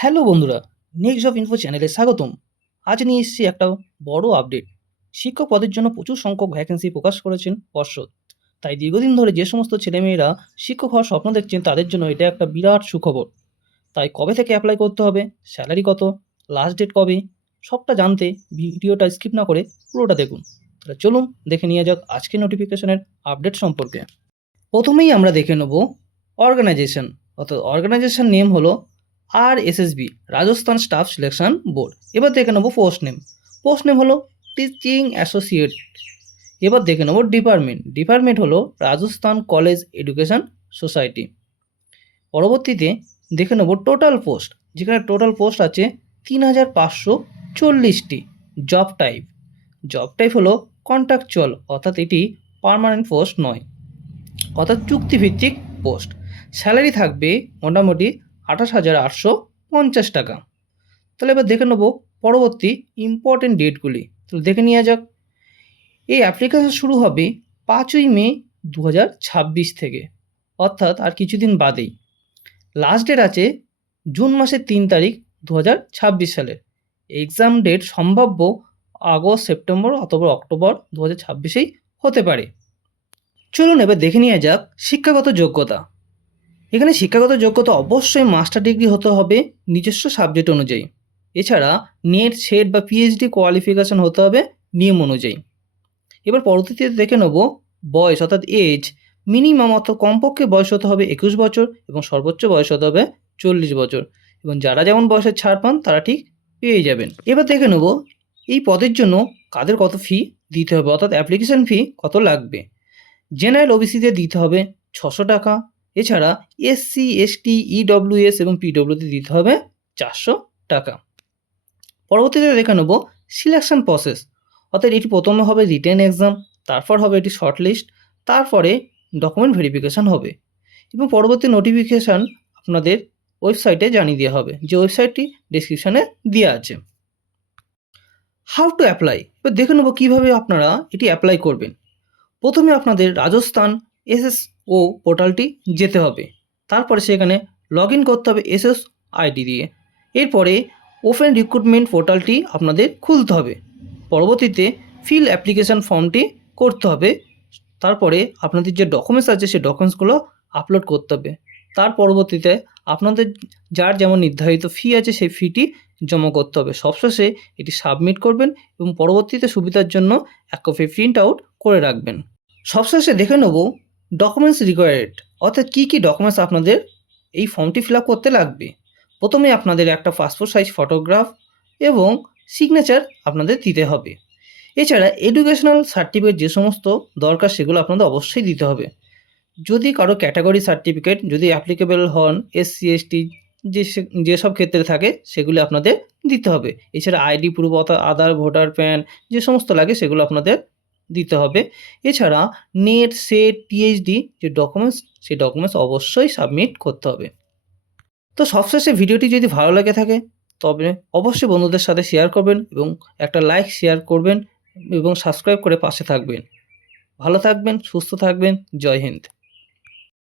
Hello বন্ধুরা, next of info চ্যানেলে স্বাগতম। আজ নিয়ে এসেছি একটা বড় আপডেট। শিক্ষক পদের জন্য প্রচুর সংখ্যক ভ্যাকেন্সি প্রকাশ করেছেন পর্ষদ। তাই দীর্ঘদিন ধরে যে সমস্ত ছেলেমেয়েরা শিক্ষক হওয়ার স্বপ্ন দেখছেন তাদের জন্য এটা একটা বিরাট সুখবর। তাই কবে থেকে অ্যাপ্লাই করতে হবে, স্যালারি কত, লাস্ট ডেট কবে, সবটা জানতে ভিডিওটা স্কিপ না করে পুরোটা দেখুন। তাহলে চলুন দেখে নিয়ে যাক আজকের নোটিফিকেশনের আপডেট সম্পর্কে। প্রথমেই আমরা দেখে নেব অর্গানাইজেশন, অর্থাৎ অর্গানাইজেশন নেম হলো RSSB, Rajasthan staff selection board. এবার দেখে নেব পোস্ট নেম হলো টিচিং অ্যাসোসিয়েট। এবার দেখে নেব ডিপার্টমেন্ট হলো রাজস্থান কলেজ এডুকেশন সোসাইটি। পরবর্তীতে দেখে নেব টোটাল পোস্ট, যেখানে টোটাল পোস্ট আছে 3540টি। জব টাইপ হলো কন্ট্রাকচুয়াল, অর্থাৎ এটি পার্মানেন্ট পোস্ট নয়, অর্থাৎ চুক্তিভিত্তিক পোস্ট। স্যালারি থাকবে মোটামুটি 28,850 টাকা। তাহলে এবার দেখে নেব পরবর্তী ইম্পর্টেন্ট ডেটগুলি। তাহলে দেখে নেওয়া যাক। এই অ্যাপ্লিকেশন শুরু হবে 5ই মে 2026 থেকে, অর্থাৎ আর কিছুদিন বাদেই। লাস্ট ডেট আছে জুন মাসের 3 তারিখ 2026 সালের। এক্সাম ডেট সম্ভাব্য আগস্ট, সেপ্টেম্বর অথবা অক্টোবর 2026-এই হতে পারে। চলুন এবার দেখে নেওয়া যাক শিক্ষাগত যোগ্যতা। এখানে শিক্ষাগত যোগ্যতা অবশ্যই মাস্টার ডিগ্রি হতে হবে নিজস্ব সাবজেক্ট অনুযায়ী। এছাড়া নেট, সেট বা পিএইচডি কোয়ালিফিকেশান হতে হবে নিয়ম অনুযায়ী। এবার পরবর্তীতে দেখে নেব বয়স, অর্থাৎ এজ। মিনিমাম অর্থাৎ কমপক্ষে বয়স হতে হবে 21 বছর এবং সর্বোচ্চ বয়স হতে হবে 40 বছর। এবং যারা যেমন বয়সের ছাড় পান তারা ঠিক পেয়ে যাবেন। এবার দেখে নেব এই পদের জন্য কাদের কত ফি দিতে হবে, অর্থাৎ অ্যাপ্লিকেশন ফি কত লাগবে। জেনারেল ওবিসিদের দিতে হবে 600 টাকা। এছাড়া SC, ST, EWS এবং PWতে দিতে হবে 400 টাকা। পরবর্তীতে দেখে নেব সিলেকশন প্রসেস, অর্থাৎ এটি প্রথমে হবে রিটেন এক্সাম, তারপর হবে এটি শর্টলিস্ট, তারপরে ডকুমেন্ট ভেরিফিকেশান হবে এবং পরবর্তী নোটিফিকেশান আপনাদের ওয়েবসাইটে জানিয়ে দেওয়া হবে, যে ওয়েবসাইটটি ডেসক্রিপশানে দেওয়া আছে। হাউ টু অ্যাপ্লাই, এবার দেখে নেব কীভাবে আপনারা এটি অ্যাপ্লাই করবেন। প্রথমে আপনাদের রাজস্থান SSO পোর্টালটি যেতে হবে, তারপরে সেখানে লগ ইন করতে হবে SSID দিয়ে। এরপরে ওপেন রিক্রুটমেন্ট পোর্টালটি আপনাদের খুলতে হবে। পরবর্তীতে ফিল অ্যাপ্লিকেশান ফর্মটি করতে হবে। তারপরে আপনাদের যে ডকুমেন্টস আছে সেই ডকুমেন্টসগুলো আপলোড করতে হবে। তার পরবর্তীতে আপনাদের যার যেমন নির্ধারিত ফি আছে সেই ফিটি জমা করতে হবে। সবশেষে এটি সাবমিট করবেন এবং পরবর্তীতে সুবিধার জন্য এক কপি প্রিন্ট আউট করে রাখবেন। সবশেষে দেখে নেব ডকুমেন্টস রিকোয়ার্ড, অর্থাৎ কী কী ডকুমেন্টস আপনাদের এই ফর্মটি ফিল আপ করতে লাগবে। প্রথমে আপনাদের একটা পাসপোর্ট সাইজ ফটোগ্রাফ এবং সিগনেচার আপনাদের দিতে হবে। এছাড়া এডুকেশনাল সার্টিফিকেট যে সমস্ত দরকার সেগুলো আপনাদের অবশ্যই দিতে হবে। যদি কারো ক্যাটাগরি সার্টিফিকেট যদি অ্যাপ্লিকেবল হন, SC, ST যেসব ক্ষেত্রে থাকে সেগুলি আপনাদের দিতে হবে। এছাড়া আইডি প্রুফ, অর্থাৎ আধার, ভোটার, প্যান যে সমস্ত লাগে সেগুলো আপনাদের দিতে হবে। এছাড়া নেট, সেট, PhD যে ডকুমেন্টস সেই ডকুমেন্টস অবশ্যই সাবমিট করতে হবে। তো সবশেষে ভিডিওটি যদি ভালো লাগে থাকে তবে অবশ্যই বন্ধুদের সাথে শেয়ার করবেন এবং একটা লাইক শেয়ার করবেন এবং সাবস্ক্রাইব করে পাশে থাকবেন। ভালো থাকবেন, সুস্থ থাকবেন। জয় হিন্দ।